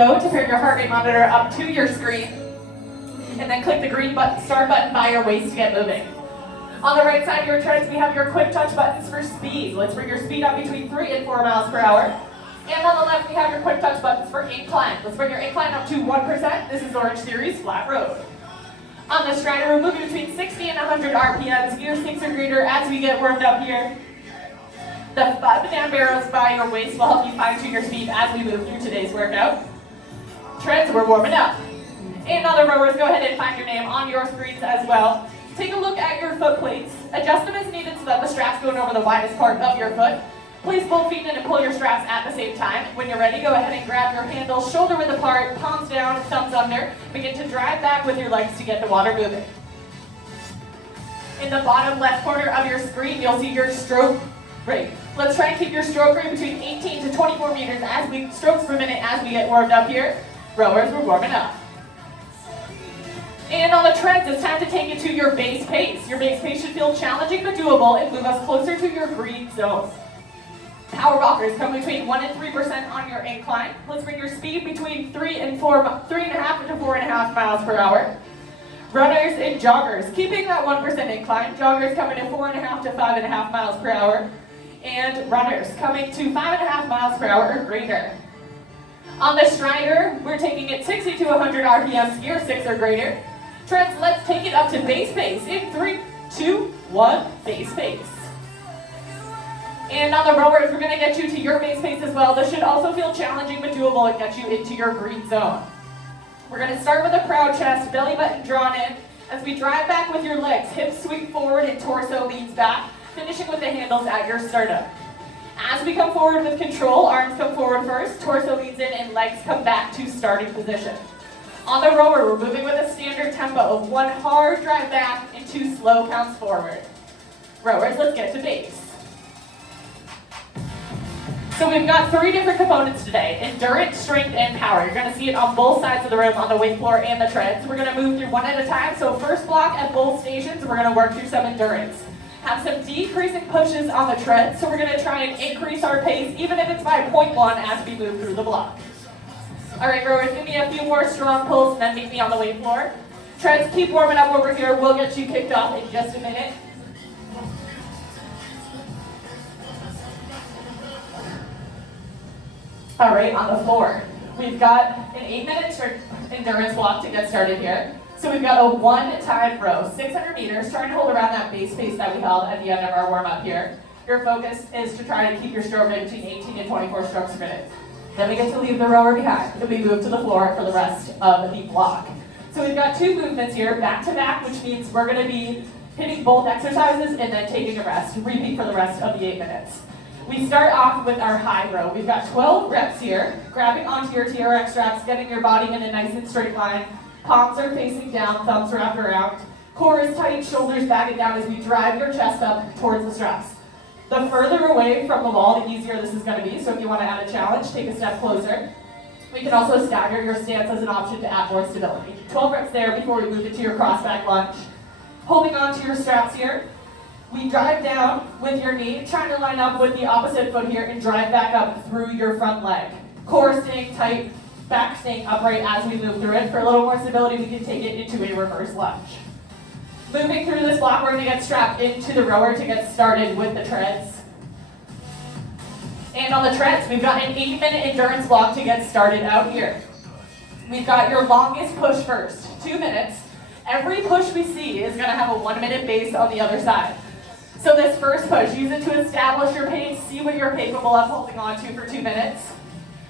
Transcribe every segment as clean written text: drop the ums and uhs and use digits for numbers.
go to pair your heart rate monitor up to your screen, and then click the green start button by your waist to get moving. On the right side of your treads, we have your quick touch buttons for speed. Let's bring your speed up between 3 and 4 miles per hour. And on the left, we have your quick touch buttons for incline. Let's bring your incline up to 1%. This is Orange Series Flat Road. On the Strider, we're moving between 60 and 100 RPMs, gear 6 or greater as we get warmed up here. The banana barrels by your waist will help you fine-tune your speed as we move through today's workout. Treads, we're warming up. And on the rowers, go ahead and find your name on your screens as well. Take a look at your foot plates. Adjust them as needed so that the straps go over the widest part of your foot. Place both feet in and pull your straps at the same time. When you're ready, go ahead and grab your handles, shoulder width apart, palms down, thumbs under. Begin to drive back with your legs to get the water moving. In the bottom left corner of your screen, you'll see your stroke rate. Let's try and keep your stroke rate between 18 to 24 meters strokes per minute as we get warmed up here. Rowers, we're warming up. And on the treads, it's time to take it to your base pace. Your base pace should feel challenging but doable and move us closer to your green zone. Power walkers come between 1 and 3% on your incline. Let's bring your speed between 3.5 to 4.5 miles per hour. Runners and joggers, keeping that 1% incline. Joggers coming to 4.5 to 5.5 miles per hour. And runners coming to 5.5 miles per hour or greater. On the Strider, we're taking it 60 to 100 RPMs, gear 6 or greater. Treads, let's take it up to base pace in 3, 2, 1, base pace. And on the rowers, we're going to get you to your base pace as well. This should also feel challenging but doable and get you into your green zone. We're going to start with a proud chest, belly button drawn in. As we drive back with your legs, hips sweep forward and torso leans back, finishing with the handles at your sternum. As we come forward with control, arms come forward first, torso leans in, and legs come back to starting position. On the rower, we're moving with a standard tempo of 1 hard drive back and 2 slow counts forward. Rowers, let's get to base. So we've got 3 different components today: endurance, strength, and power. You're going to see it on both sides of the room, on the weight floor and the treads. We're going to move through one at a time. So first block at both stations, we're going to work through some endurance. Have some decreasing pushes on the treads, so we're going to try and increase our pace, even if it's by 0.1 as we move through the block. All right, rowers, give me a few more strong pulls and then meet me on the weight floor. Treads, keep warming up over here. We'll get you kicked off in just a minute. All right, on the floor, we've got an 8-minute endurance block to get started here. So we've got a 1-time row, 600 meters, trying to hold around that base pace that we held at the end of our warm-up here. Your focus is to try to keep your stroke rate between 18 and 24 strokes per minute. Then we get to leave the rower behind, and we move to the floor for the rest of the block. So we've got 2 movements here, back-to-back, which means we're going to be hitting both exercises and then taking a rest. Repeat for the rest of the 8 minutes. We start off with our high row. We've got 12 reps here, grabbing onto your TRX straps, getting your body in a nice and straight line. Palms are facing down, thumbs wrapped around. Core is tight, shoulders back and down as we drive your chest up towards the straps. The further away from the wall, the easier this is going to be. So if you want to add a challenge, take a step closer. We can also stagger your stance as an option to add more stability. 12 reps there before we move into your cross back lunge. Holding on to your straps here. We drive down with your knee, trying to line up with the opposite foot here and drive back up through your front leg. Core staying tight, back staying upright as we move through it. For a little more stability, we can take it into a reverse lunge. Moving through this block, we're going to get strapped into the rower to get started with the treads. And on the treads, we've got an 8-minute endurance block to get started out here. We've got your longest push first, 2 minutes. Every push we see is going to have a 1-minute base on the other side. So this first push, use it to establish your pace, see what you're capable of holding on to for 2 minutes.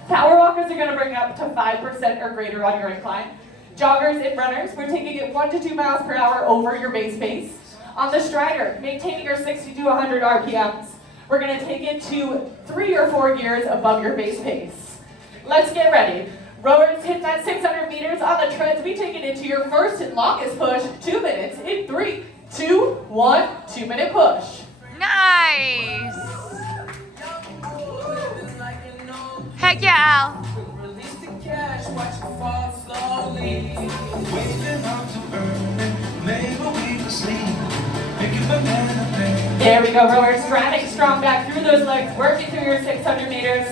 Power walkers are going to bring up to 5% or greater on your incline. Joggers and runners, we're taking it 1 to 2 miles per hour over your base pace. On the Strider, maintaining your 60 to 100 RPMs. We're going to take it to 3 or 4 gears above your base pace. Let's get ready. Rowers, hit that 600 meters. On the treads, we take it into your first and longest push, 2 minutes in 3, 2, 1, 2-minute push. Nice! Heck yeah, Al. There we go, rowers. Driving strong back through those legs, working through your 600 meters.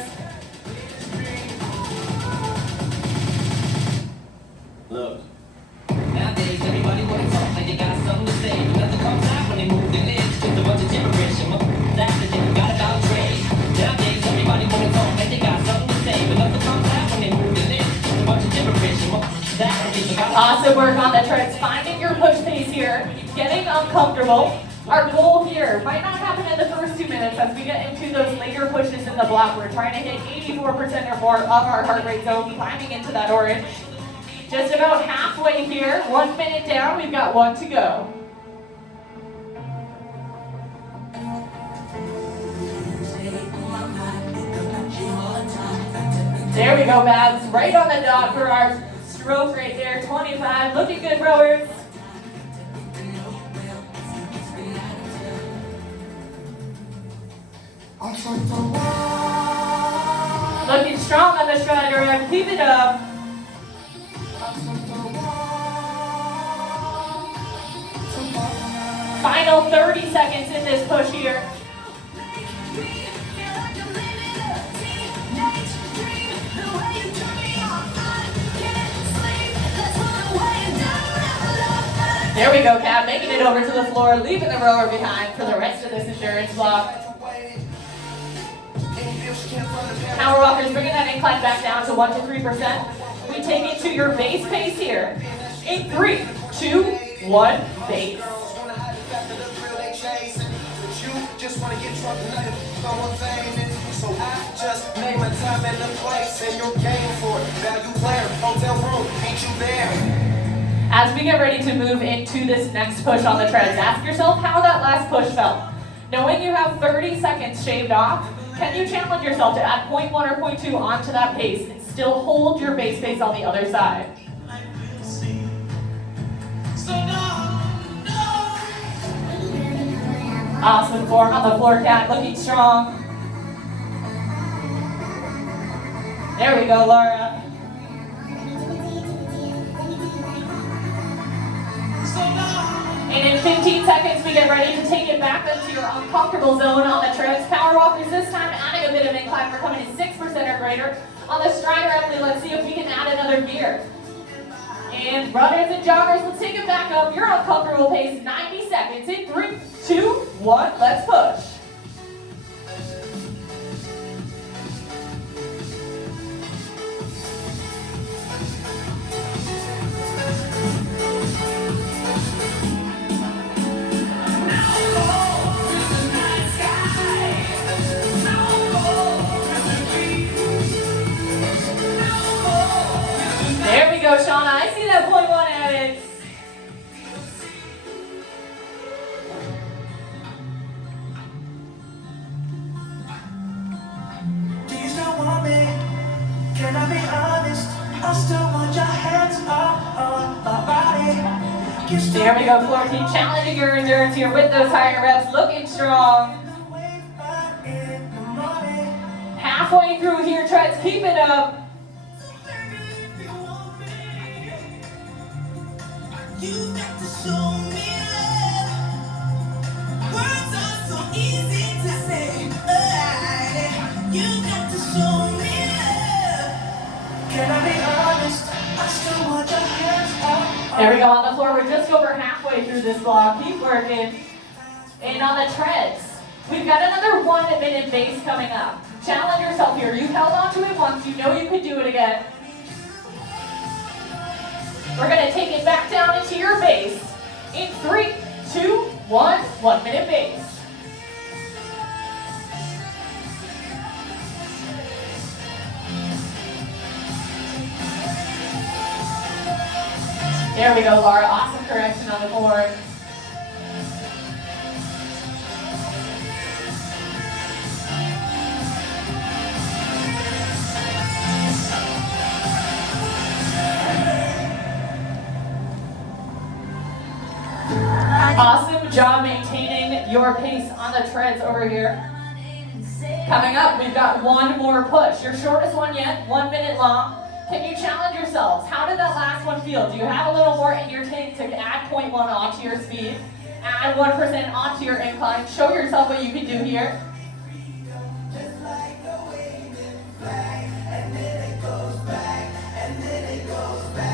Awesome work on the treads, finding your push pace here, getting uncomfortable. Our goal here might not happen in the first 2 minutes as we get into those later pushes in the block. We're trying to hit 84% or more of our heart rate zone, climbing into that orange. Just about halfway here, 1 minute down, we've got 1 to go. There we go, Babs. Right on the dot for our stroke right there, 25. Looking good, rowers. Looking strong on the strider rep. Keep it up. Final 30 seconds in this push here. There we go, Kat, making it over to the floor, leaving the rower behind for the rest of this endurance block. Power walkers, bringing that incline back down to 1 to 3%. We take it to your base pace here. In 3, 2, 1, base. Just want to get drunk tonight someone famous. So I just name a time and a place and your game for it. Value player, hotel room, meet you there. As we get ready to move into this next push on the treads, ask yourself how that last push felt. Knowing you have 30 seconds shaved off, can you challenge yourself to add 0.1 or 0.2 onto that pace and still hold your base pace on the other side? Awesome form on the floor, Kat, looking strong. There we go, Laura. And in 15 seconds, we get ready to take it back into your uncomfortable zone on the treads. Power walkers this time adding a bit of incline. We're coming in 6% or greater. On the strider, Emily, let's see if we can add another gear. And runners and joggers, let's take it back up. Your uncomfortable pace, 90 seconds. In 3, 2, 1, let's push. There we go, Shauna. I see that 0.1 added. Do you still want me? Can I be honest? I still want your hands on my body. There we go, floor team. Challenging your endurance here with those higher reps. Looking strong. Halfway through here, treads. Keep it up. You got to show me love. Words are so easy to say. You got to show me love. Can I be honest? I still want your hands on. There we go on the floor. We're just over halfway through this block. Keep working. And on the treads, we've got another 1 minute base coming up. Challenge yourself here. You've held on to it once. You know you can do it again. We're going to take it back down into your base. In 3, 2, 1, 1 minute base. There we go, Laura. Awesome correction on the board. Awesome job maintaining your pace on the treads over here. Coming up, we've got one more push. Your shortest one yet, 1 minute long. Can you challenge yourselves? How did that last one feel? Do you have a little more in your tank to add 0.1 onto your speed? Add 1% onto your incline. Show yourself what you can do here.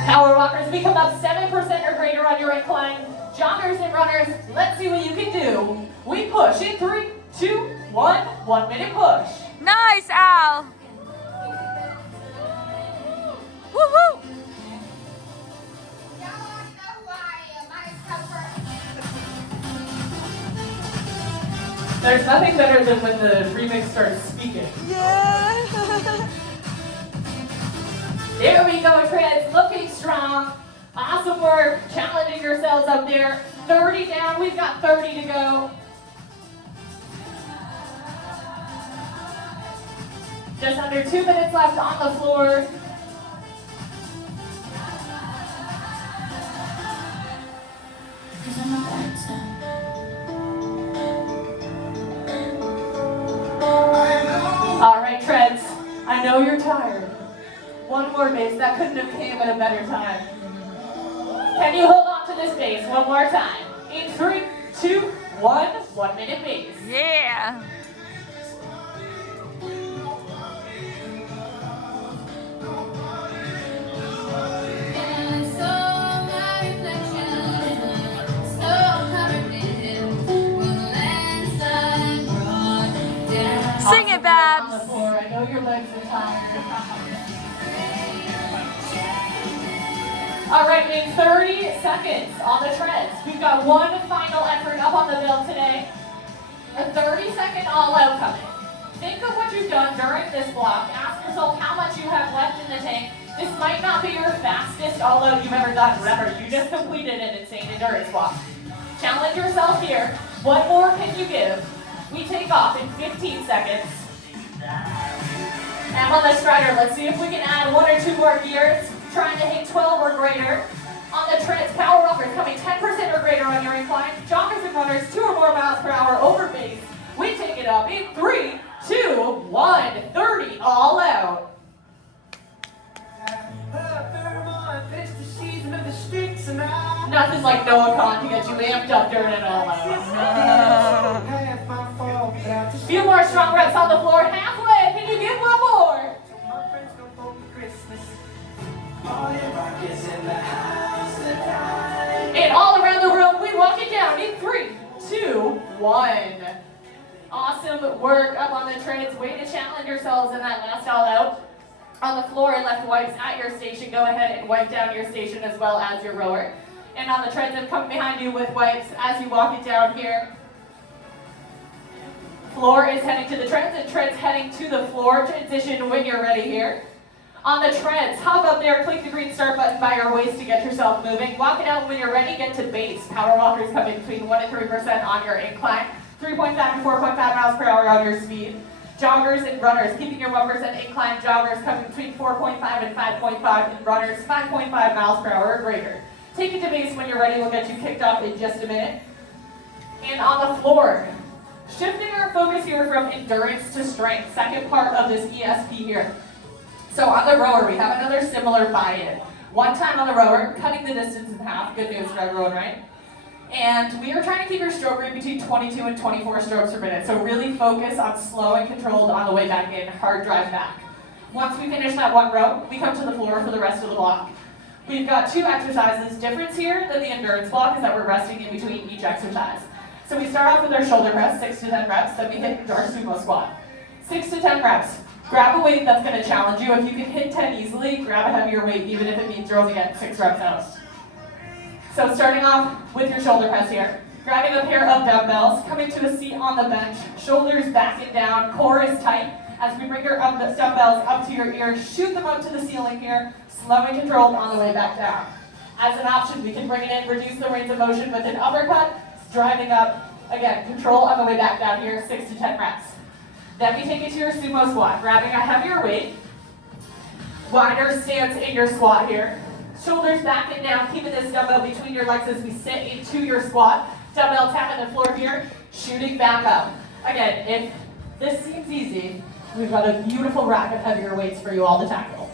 Power walkers, we come up 7% or greater on your incline. Joggers and runners, let's see what you can do. We push in 3, 2, 1, 1 minute push. Nice, Al. Woo-hoo. There's nothing better than when the remix starts speaking. Yeah. There we go, Treds, looking strong. Awesome work, challenging yourselves up there. 30 down, we've got 30 to go. Just under 2 minutes left on the floor. All right, Treds, I know you're tired. One more base, that couldn't have came at a better time. Can you hold on to this base one more time? In 3, 2, 1, 1 minute base. Yeah. Sing it, Babs. On the floor. I know your legs are tired. All right, in 30 seconds on the Treds, we've got one final effort up on the bill today. A 30-second all-out coming. Think of what you've done during this block. Ask yourself how much you have left in the tank. This might not be your fastest all-out you've ever done. Remember, you just completed an insane endurance block. Challenge yourself here. What more can you give? We take off in 15 seconds. And on the strider, let's see if we can add 1 or 2 more gears. Trying to hit 12 or greater. On the Treds, power walkers coming 10% or greater on your incline. Joggers and runners 2 or more miles per hour over base. We take it up in 3, 2, 1, 30, all out. Nothing like Noah Khan to get you amped up during an all out. Few more strong reps on the floor, halfway. Can you give one more? And all around the room, we walk it down in 3, 2, 1. Awesome work up on the Treds. Way to challenge yourselves in that last all out. On the floor, left wipes at your station. Go ahead and wipe down your station as well as your rower. And on the Treds, I'm coming behind you with wipes as you walk it down here. Floor is heading to the Treds, and Treds heading to the floor. Transition when you're ready here. On the Treds, hop up there, click the green start button by your waist to get yourself moving. Walk it out when you're ready, get to base. Power walkers come in between 1 and 3% on your incline. 3.5 to 4.5 miles per hour on your speed. Joggers and runners, keeping your 1% incline. Joggers coming between 4.5 and 5.5, and runners 5.5 miles per hour or greater. Take it to base when you're ready. We'll get you kicked off in just a minute. And on the floor, shifting our focus here from endurance to strength, second part of this ESP here. So on the rower, we have another similar buy-in. One time on the rower, cutting the distance in half. Good news for everyone, right? And we are trying to keep your stroke rate between 22 and 24 strokes per minute. So really focus on slow and controlled on the way back in, hard drive back. Once we finish that one row, we come to the floor for the rest of the block. We've got 2 exercises. Difference here than the endurance block is that we're resting in between each exercise. So we start off with our shoulder press, 6 to 10 reps, then we hit our sumo squat. 6 to 10 reps. Grab a weight that's going to challenge you. If you can hit 10 easily, grab a heavier weight, even if it means you're only getting 6 reps out. So starting off with your shoulder press here. Grabbing a pair of dumbbells, coming to a seat on the bench, shoulders back and down, core is tight. As we bring your dumbbells up to your ears, shoot them up to the ceiling here, slow and controlled on the way back down. As an option, we can bring it in, reduce the range of motion with an uppercut, driving up, again, control on the way back down here, 6 to 10 reps. Then we take it to your sumo squat, grabbing a heavier weight, wider stance in your squat here. Shoulders back and down, keeping this dumbbell between your legs as we sit into your squat. Dumbbell tapping the floor here, shooting back up. Again, if this seems easy, we've got a beautiful rack of heavier weights for you all to tackle.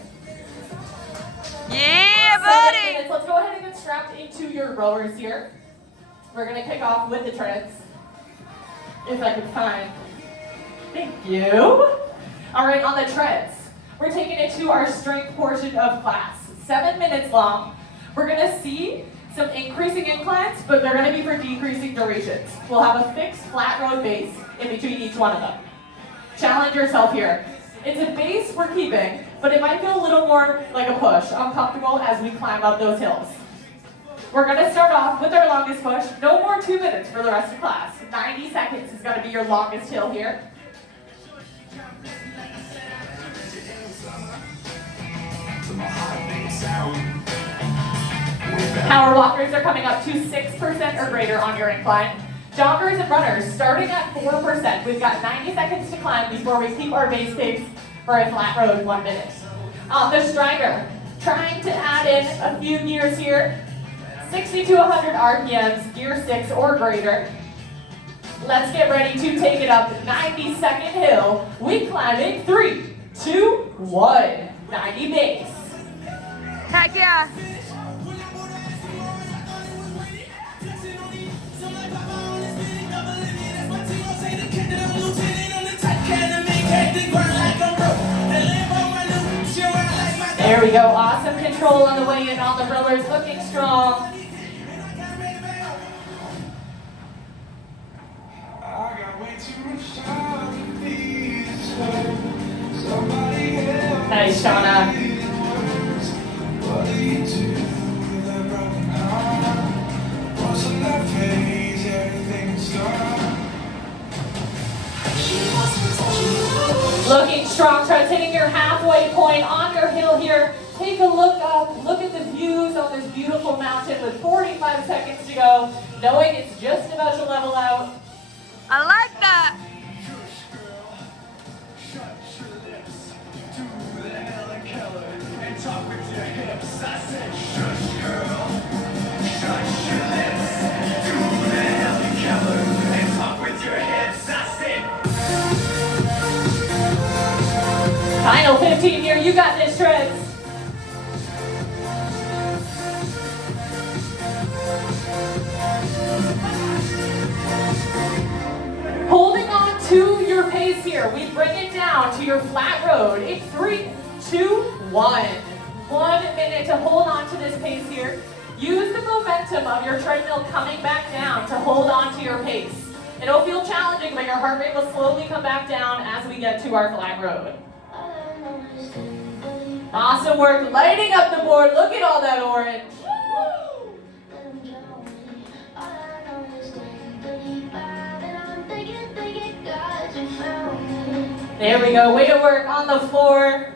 Yeah, buddy! Let's go ahead and get strapped into your rowers here. We're gonna kick off with the Treds. If I can find. Thank you. All right, on the Treds, we're taking it to our strength portion of class. 7 minutes long. We're gonna see some increasing inclines, but they're gonna be for decreasing durations. We'll have a fixed flat road base in between each one of them. Challenge yourself here. It's a base we're keeping, but it might feel a little more like a push, uncomfortable as we climb up those hills. We're gonna start off with our longest push. No more 2 minutes for the rest of class. 90 seconds is gonna be your longest hill here. Power walkers are coming up to 6% or greater on your incline. Joggers and runners starting at 4%. We've got 90 seconds to climb before we keep our base pace for a flat road 1 minute. On the strider, trying to add in a few gears here. 60 to 100 RPMs, gear 6 or greater. Let's get ready to take it up 90-second hill. We climb in 3, 2, 1. 90 base. Heck yeah. There we go. Awesome control on the way in. All the rollers looking strong. Nice, Shauna. Looking strong, Treads hitting your halfway point on your hill here. Take a look up, look at the views on this beautiful mountain with 45 seconds to go, knowing it's just about to level out. I like that. Final 15 here, you got this, Treads. Holding on to your pace here, we bring it down to your flat road. It's 3, 2, 1. 1 minute to hold on to this pace here. Use the momentum of your treadmill coming back down to hold on to your pace. It'll feel challenging, but your heart rate will slowly come back down as we get to our flat road. Awesome work, lighting up the board. Look at all that orange. There we go, way to work on the floor.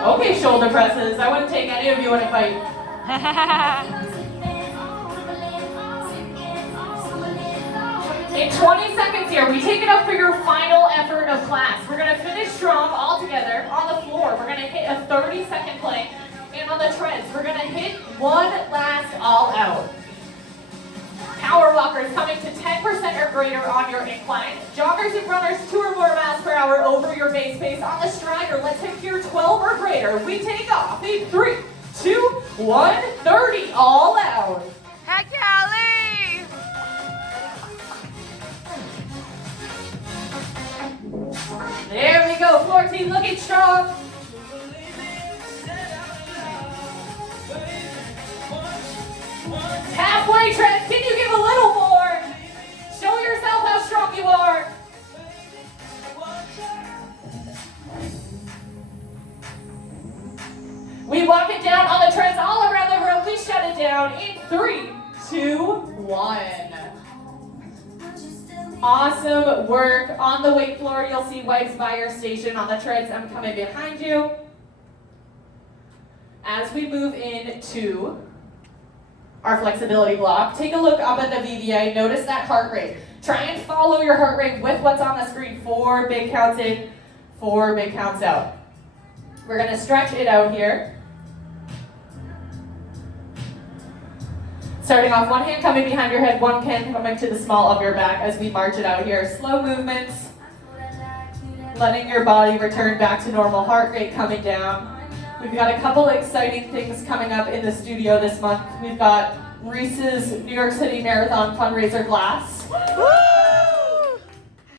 Okay, shoulder presses. I wouldn't take any of you in a fight. In 20 seconds here, we take it up for your final effort of class. We're gonna finish strong all together on the floor. We're gonna hit a 30-second plank. And on the treads, we're gonna hit one last all out. Power walkers coming to 10% or greater on your incline. Joggers and runners 2 or more miles per hour over your base pace. On the strider, let's hit gear 12 or greater. We take off in 3, 2, 1, 30, all out. Heck yeah, Aly! There we go, floor team looking strong. Halfway, Treads, can you give a little more? Show yourself how strong you are. We walk it down on the treads all around the room. We shut it down in 3, 2, 1. Awesome work. On the weight floor, you'll see wipes by your station. On the treads, I'm coming behind you. As we move into our flexibility block, take a look up at the VVA. Notice that heart rate. Try and follow your heart rate with what's on the screen. 4 big counts in, 4 big counts out. We're going to stretch it out here. Starting off, one hand coming behind your head, one hand coming to the small of your back as we march it out here. Slow movements, letting your body return back to normal, heart rate coming down. We've got a couple exciting things coming up in the studio this month. We've got Reese's New York City Marathon fundraiser glass.